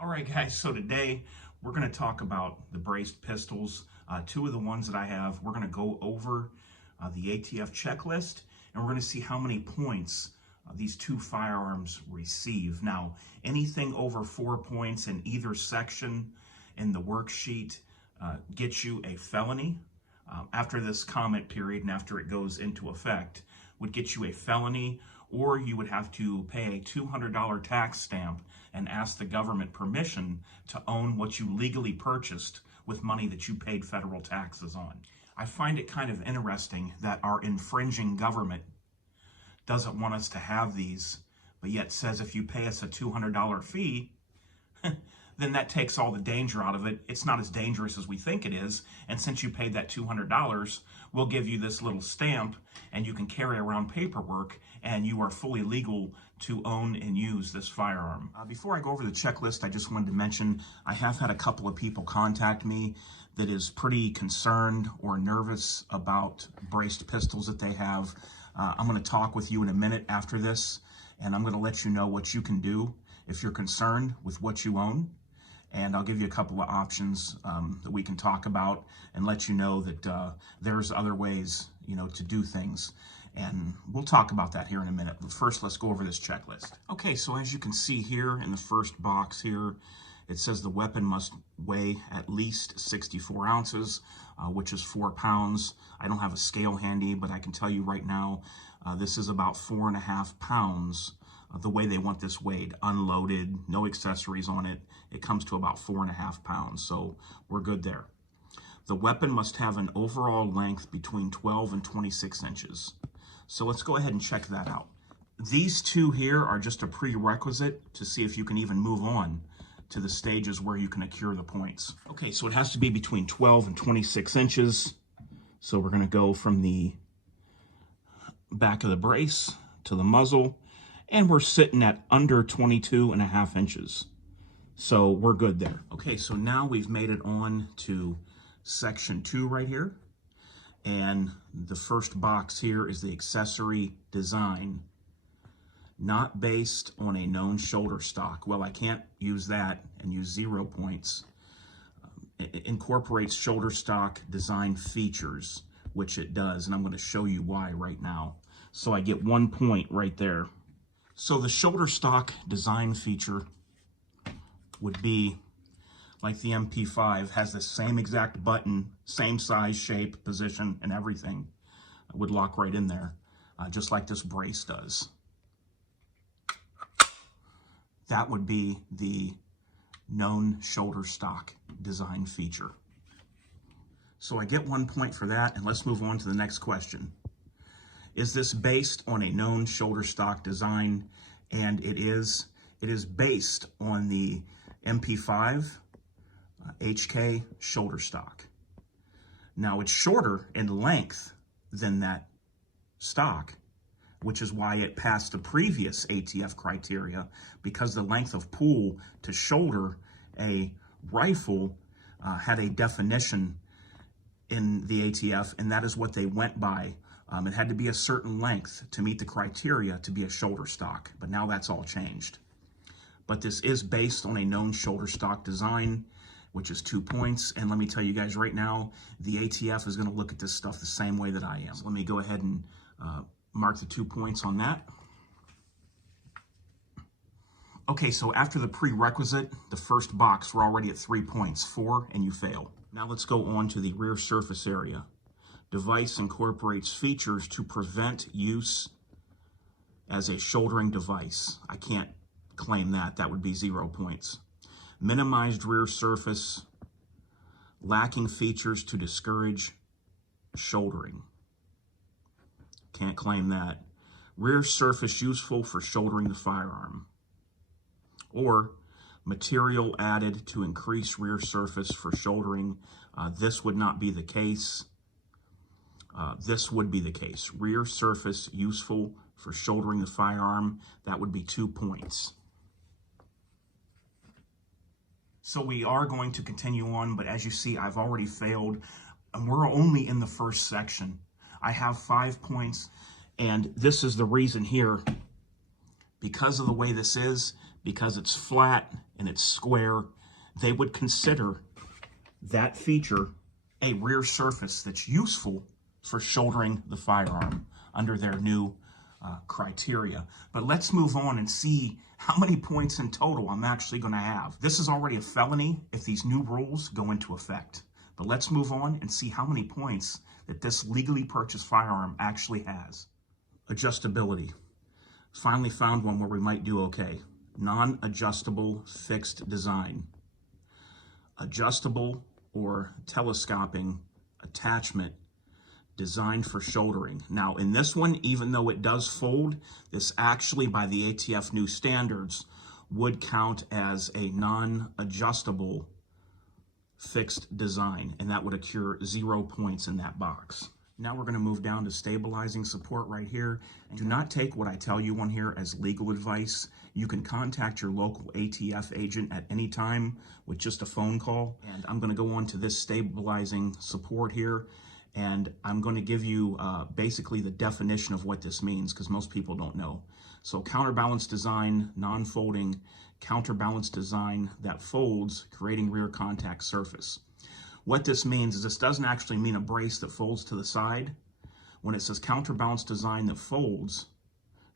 All right, guys, so today we're going to talk about the braced pistols. Two of the ones that I have, we're going to go over the ATF checklist, and we're going to see how many points these two firearms receive. Now, anything over 4 points in either section in the worksheet gets you a felony. After this comment period and after it goes into effect, would get you a felony, or you would have to pay a $200 tax stamp and ask the government permission to own what you legally purchased with money that you paid federal taxes on. I find it kind of interesting that our infringing government doesn't want us to have these, but yet says if you pay us a $200 fee, then that takes all the danger out of it. It's not as dangerous as we think it is. And since you paid that $200, we'll give you this little stamp and you can carry around paperwork and you are fully legal to own and use this firearm. Before I go over the checklist, I just wanted to mention I have had a couple of people contact me that is pretty concerned or nervous about braced pistols that they have. I'm going to talk with you in a minute after this, and I'm going to let you know what you can do if you're concerned with what you own. And I'll give you a couple of options that we can talk about and let you know that there's other ways, to do things. And we'll talk about that here in a minute. But first, let's go over this checklist. Okay, so as you can see here in the first box here, it says the weapon must weigh at least 64 ounces, which is 4 pounds. I don't have a scale handy, but I can tell you right now, this is about 4.5 pounds. The way they want this weighed, unloaded, no accessories on it, it comes to about 4.5 pounds, so we're good there. The weapon must have an overall length between 12 and 26 inches. So let's go ahead and check that out. These two here are just a prerequisite to see if you can even move on to the stages where you can accrue the points. Okay, so it has to be between 12 and 26 inches. So we're gonna go from the back of the brace to the muzzle, and we're sitting at under 22.5 inches. So we're good there. Okay, so now we've made it on to section 2 right here. And the first box here is the accessory design, not based on a known shoulder stock. Well, I can't use that and use 0 points. It incorporates shoulder stock design features, which it does, and I'm going to show you why right now. So I get 1 point right there. So the shoulder stock design feature would be like the MP5, has the same exact button, same size, shape, position, and everything. It would lock right in there, just like this brace does. That would be the known shoulder stock design feature. So I get 1 point for that, and let's move on to the next question. Is this based on a known shoulder stock design? And it is based on the MP5 HK shoulder stock. Now it's shorter in length than that stock, which is why it passed the previous ATF criteria, because the length of pull to shoulder a rifle had a definition in the ATF, and that is what they went by. It had to be a certain length to meet the criteria to be a shoulder stock, but now that's all changed. But this is based on a known shoulder stock design, which is 2 points. And let me tell you guys right now, the ATF is going to look at this stuff the same way that I am. So let me go ahead and mark the 2 points on that. Okay, so after the prerequisite, the first box, we're already at 3 points, 4, and you fail. Now let's go on to the rear surface area. Device incorporates features to prevent use as a shouldering device. I can't claim that. That would be 0 points. Minimized rear surface, lacking features to discourage shouldering. Can't claim that. Rear surface useful for shouldering the firearm. Or material added to increase rear surface for shouldering. This would not be the case. This would be the case. Rear surface useful for shouldering the firearm. That would be 2 points. So we are going to continue on, but as you see, I've already failed, and we're only in the first section. I have 5 points, and this is the reason here. Because of the way this is, because it's flat and it's square, they would consider that feature a rear surface that's useful for shouldering the firearm under their new criteria. But let's move on and see how many points in total I'm actually going to have. This is already a felony if these new rules go into effect. But let's move on and see how many points that this legally purchased firearm actually has. Adjustability. Finally found one where we might do okay. Non-adjustable fixed design. Adjustable or telescoping attachment designed for shouldering. Now in this one, even though it does fold, this actually by the ATF new standards would count as a non-adjustable fixed design, and that would accrue 0 points in that box. Now we're going to move down to stabilizing support right here. And do not take what I tell you on here as legal advice. You can contact your local ATF agent at any time with just a phone call. And I'm going to go on to this stabilizing support here, and I'm going to give you basically the definition of what this means, because most people don't know. So counterbalance design, non-folding, counterbalance design that folds, creating rear contact surface. What this means is this doesn't actually mean a brace that folds to the side. When it says counterbalance design that folds,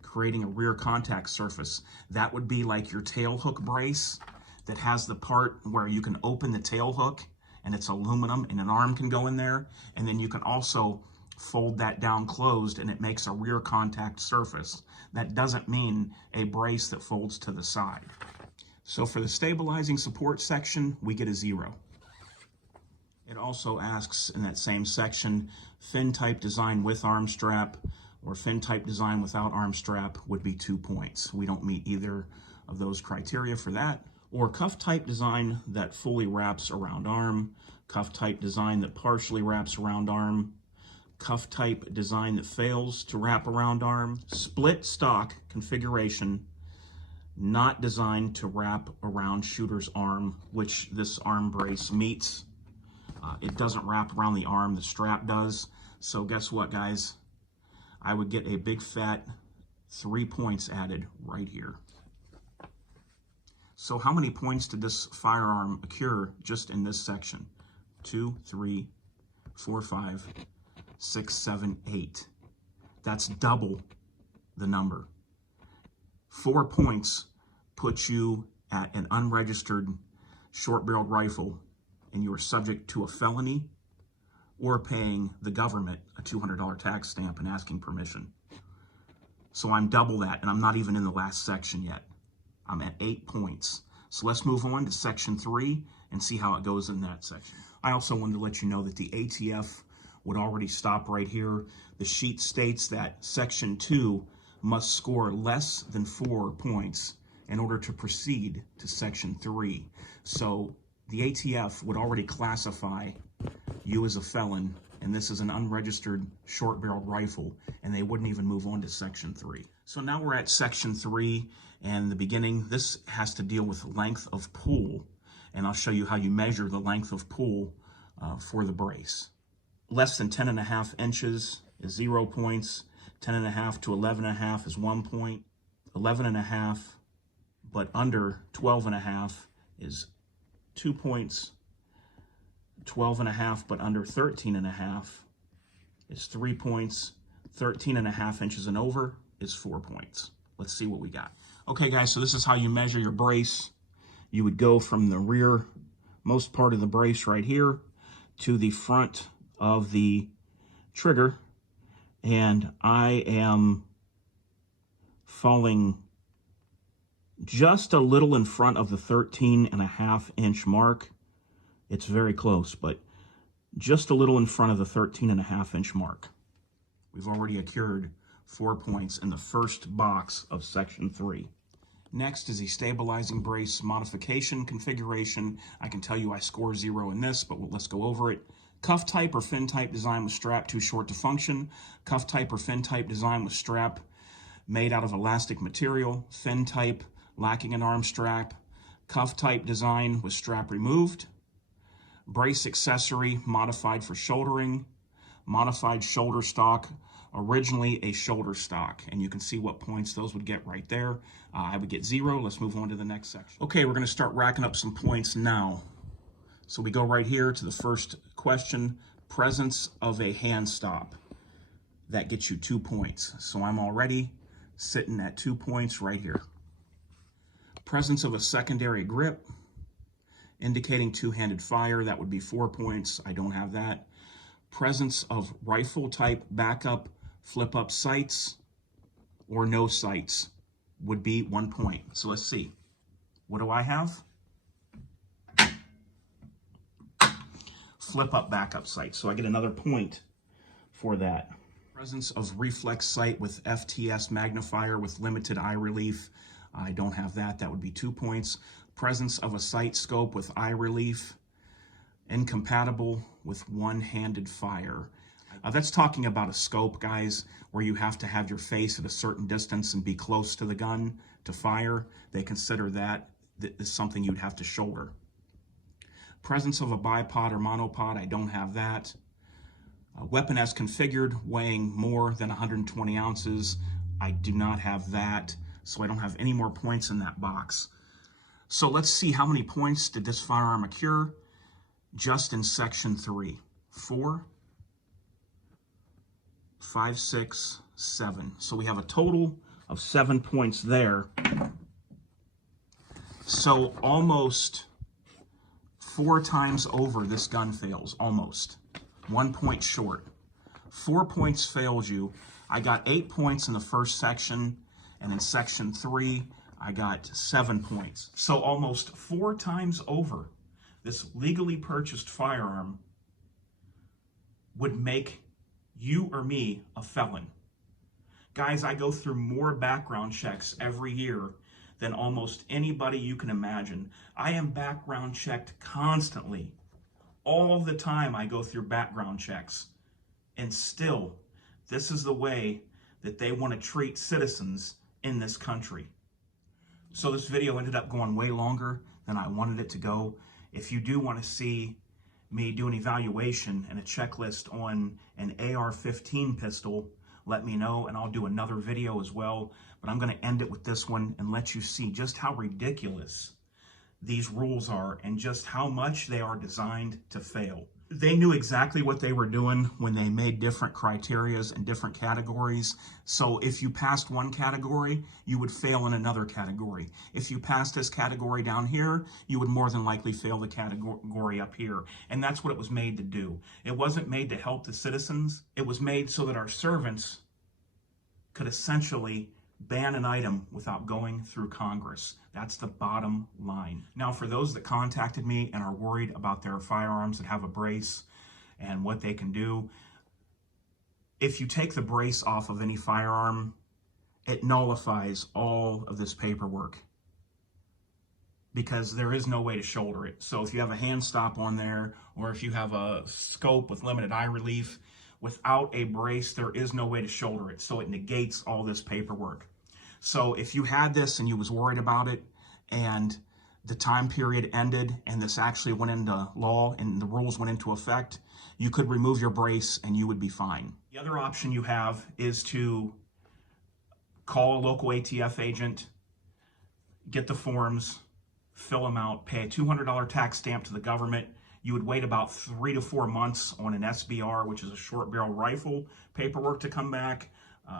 creating a rear contact surface, that would be like your tail hook brace that has the part where you can open the tail hook and it's aluminum and an arm can go in there. And then you can also fold that down closed and it makes a rear contact surface. That doesn't mean a brace that folds to the side. So for the stabilizing support section, we get a 0. It also asks in that same section, fin type design with arm strap or fin type design without arm strap would be 2 points. We don't meet either of those criteria for that. Or cuff type design that fully wraps around arm, cuff type design that partially wraps around arm, cuff type design that fails to wrap around arm, split stock configuration not designed to wrap around shooter's arm, which this arm brace meets. It doesn't wrap around the arm, the strap does. So guess what, guys? I would get a big fat 3 points added right here. So how many points did this firearm accrue just in this section? 2, 3, 4, 5, 6, 7, 8. That's double the number. 4 points puts you at an unregistered short-barreled rifle, and you are subject to a felony or paying the government a $200 tax stamp and asking permission. So I'm double that, and I'm not even in the last section yet. I'm at 8 points. So let's move on to section 3 and see how it goes in that section. I also wanted to let you know that the ATF would already stop right here. The sheet states that section 2 must score less than 4 points in order to proceed to section 3. So the ATF would already classify you as a felon, and this is an unregistered short-barreled rifle, and they wouldn't even move on to section 3. So now we're at section 3, and in the beginning, this has to deal with length of pull, and I'll show you how you measure the length of pull for the brace. Less than 10.5 inches is 0 points. 10.5 to 11.5 is 1 point. 11.5, but under 12.5 is 2 points. 12.5, but under 13.5 is 3 points. 13.5 inches and over is 4 points. Let's see what we got. Okay, guys, so this is how you measure your brace. You would go from the rear most part of the brace right here to the front of the trigger, and I am falling just a little in front of the 13.5 inch mark. It's very close, but just a little in front of the 13.5 inch mark. We've already accrued 4 points in the first box of section 3. Next is a stabilizing brace modification configuration. I can tell you I score 0 in this, but let's go over it. Cuff type or fin type design with strap too short to function. Cuff type or fin type design with strap made out of elastic material. Fin type lacking an arm strap. Cuff type design with strap removed. Brace accessory modified for shouldering. Modified shoulder stock originally a shoulder stock, and you can see what points those would get right there. I would get 0. Let's move on to the next section. Okay, we're going to start racking up some points now. So we go right here to the first question, presence of a hand stop. That gets you 2 points. So I'm already sitting at 2 points right here. Presence of a secondary grip, indicating two-handed fire, that would be 4 points. I don't have that. Presence of rifle type backup flip-up sights or no sights would be 1 point. So let's see. What do I have? Flip-up backup sight. So I get another point for that. Presence of reflex sight with FTS magnifier with limited eye relief. I don't have that. That would be 2 points. Presence of a sight scope with eye relief. Incompatible with one-handed fire. That's talking about a scope, guys, where you have to have your face at a certain distance and be close to the gun to fire. They consider that is something you'd have to shoulder. Presence of a bipod or monopod, I don't have that. Weapon as configured, weighing more than 120 ounces, I do not have that, so I don't have any more points in that box. So let's see, how many points did this firearm accrue just in section 3? 4, 5, 6, 7. So we have a total of 7 points there. So almost 4 times over this gun fails, almost. 1 point short. 4 points fails you. I got 8 points in the first section, and in section 3, I got 7 points. So almost 4 times over, this legally purchased firearm would make you or me a felon. Guys, I go through more background checks every year than almost anybody you can imagine. I am background checked constantly. All the time I go through background checks. And still, this is the way that they want to treat citizens in this country. So this video ended up going way longer than I wanted it to go. If you do want to see me do an evaluation and a checklist on an AR-15 pistol, let me know and I'll do another video as well. But I'm going to end it with this one and let you see just how ridiculous these rules are and just how much they are designed to fail. They knew exactly what they were doing when they made different criterias and different categories. So if you passed one category, you would fail in another category. If you passed this category down here, you would more than likely fail the category up here. And that's what it was made to do. It wasn't made to help the citizens. It was made so that our servants could essentially ban an item without going through Congress. That's the bottom line. Now, for those that contacted me and are worried about their firearms that have a brace and what they can do, if you take the brace off of any firearm, it nullifies all of this paperwork because there is no way to shoulder it. So if you have a hand stop on there, or if you have a scope with limited eye relief, without a brace, there is no way to shoulder it. So it negates all this paperwork. So if you had this and you was worried about it and the time period ended and this actually went into law and the rules went into effect, you could remove your brace and you would be fine. The other option you have is to call a local ATF agent, get the forms, fill them out, pay a $200 tax stamp to the government. You would wait about 3 to 4 months on an SBR, which is a short barrel rifle, paperwork to come back.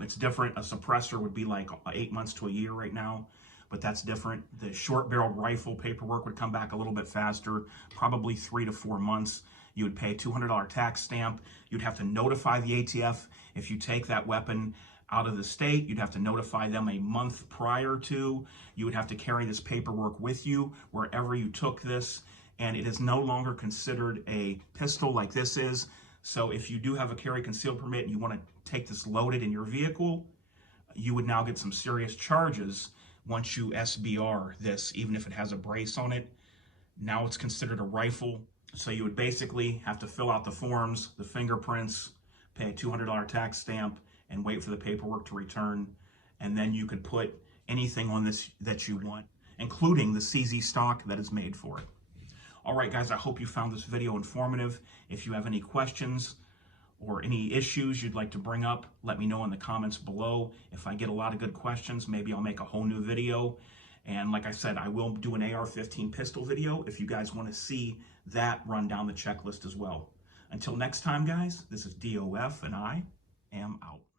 It's different. A suppressor would be like 8 months to a year right now, but that's different. The short barrel rifle paperwork would come back a little bit faster, probably 3 to 4 months. You would pay a $200 tax stamp. You'd have to notify the ATF if you take that weapon out of the state. You'd have to notify them a month prior to. You would have to carry this paperwork with you wherever you took this. And it is no longer considered a pistol like this is. So if you do have a carry concealed permit and you want to take this loaded in your vehicle, you would now get some serious charges once you SBR this, even if it has a brace on it. Now it's considered a rifle. So you would basically have to fill out the forms, the fingerprints, pay a $200 tax stamp, and wait for the paperwork to return. And then you could put anything on this that you want, including the CZ stock that is made for it. All right, guys, I hope you found this video informative. If you have any questions or any issues you'd like to bring up, let me know in the comments below. If I get a lot of good questions, maybe I'll make a whole new video. And like I said, I will do an AR-15 pistol video if you guys want to see that run down the checklist as well. Until next time, guys, this is DOF, and I am out.